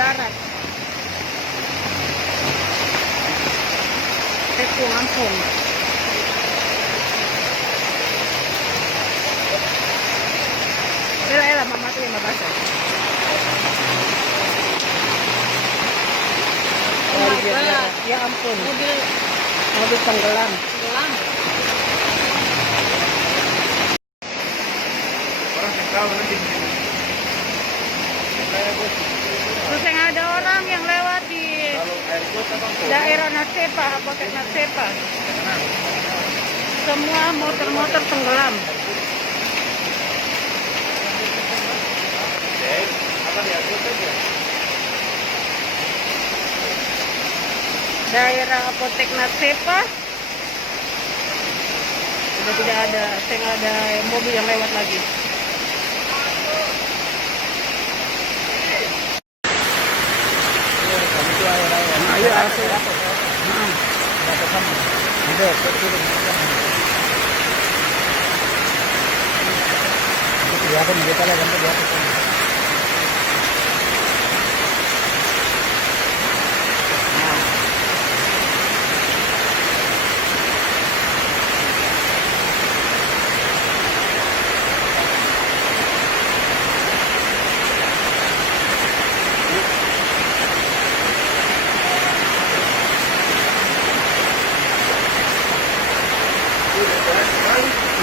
darat. Tekung Ampung. Ela mama tuh yang mabasa. Oh my God. Ya ampun. Mobil tenggelam. Terus yang ada orang yang lewat di daerah Nasepa, apotek Nasepa. Semua motor-motor tenggelam. Daerah apotek Nasepa sudah tidak ada, saya ada mobil yang lewat lagi.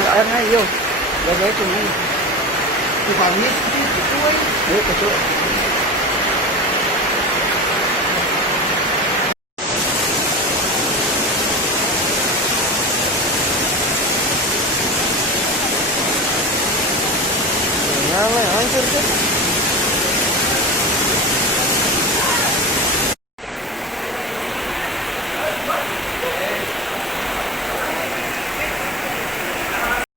Airnya yuk, jaga itu nih. Dipanggil itu, yuk betul. Ya, hancur tuh.